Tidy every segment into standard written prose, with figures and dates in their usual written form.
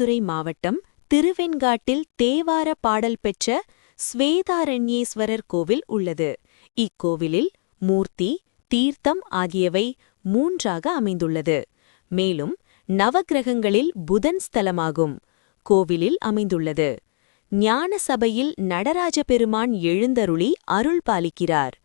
மயிலாடுதுறை மாவட்டம் திருவெண்காட்டில் தேவார பாடல் பெற்ற ஸ்வேதாரண்யேஸ்வரர் கோவில் உள்ளது. இக்கோவிலில் மூர்த்தி, தீர்த்தம் ஆகியவை 3ஆக அமைந்துள்ளது. மேலும் நவக்கிரகங்களில் புதன் ஸ்தலமாகும். கோவிலில் அமைந்துள்ளது. ஞான சபையில் நடராஜ பெருமான் எழுந்தருளி அருள் பாலிக்கிறார்.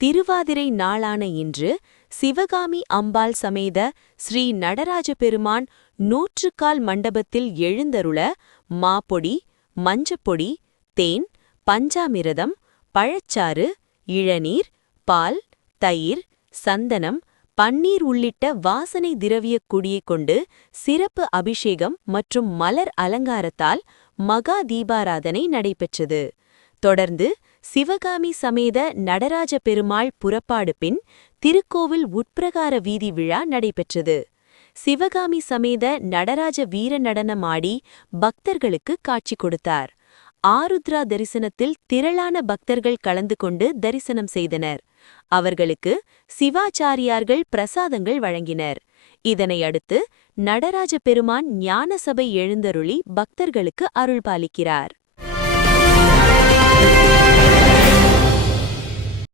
திருவாதிரை நாளான இன்று சிவகாமி அம்பாள் சமேத ஸ்ரீ நடராஜ பெருமான் 100 மண்டபத்தில் எழுந்தருள மாப்பொடி, மஞ்சப்பொடி, தேன், பஞ்சாமிரதம், பழச்சாறு, இளநீர், பால், தயிர், சந்தனம், பன்னீர் உள்ளிட்ட வாசனை திரவியக் குடியைக் கொண்டு சிறப்பு அபிஷேகம் மற்றும் மலர் அலங்காரத்தால் மகா தீபாராதனை நடைபெற்றது. தொடர்ந்து சிவகாமி சமேத நடராஜ பெருமாள் புறப்பாடு பின் திருக்கோவில் உட்பிரகார வீதி விழா நடைபெற்றது. சிவகாமி சமேத நடராஜ வீர நடனம் ஆடி பக்தர்களுக்கு காட்சி கொடுத்தார். ஆருத்ரா தரிசனத்தில் திரளான பக்தர்கள் கலந்து கொண்டு தரிசனம் செய்தனர். அவர்களுக்கு சிவாச்சாரியார்கள் பிரசாதங்கள் வழங்கினர். இதனையடுத்து நடராஜ பெருமான் ஞானசபை எழுந்தருளி பக்தர்களுக்கு அருள் பாலிக்கிறார்.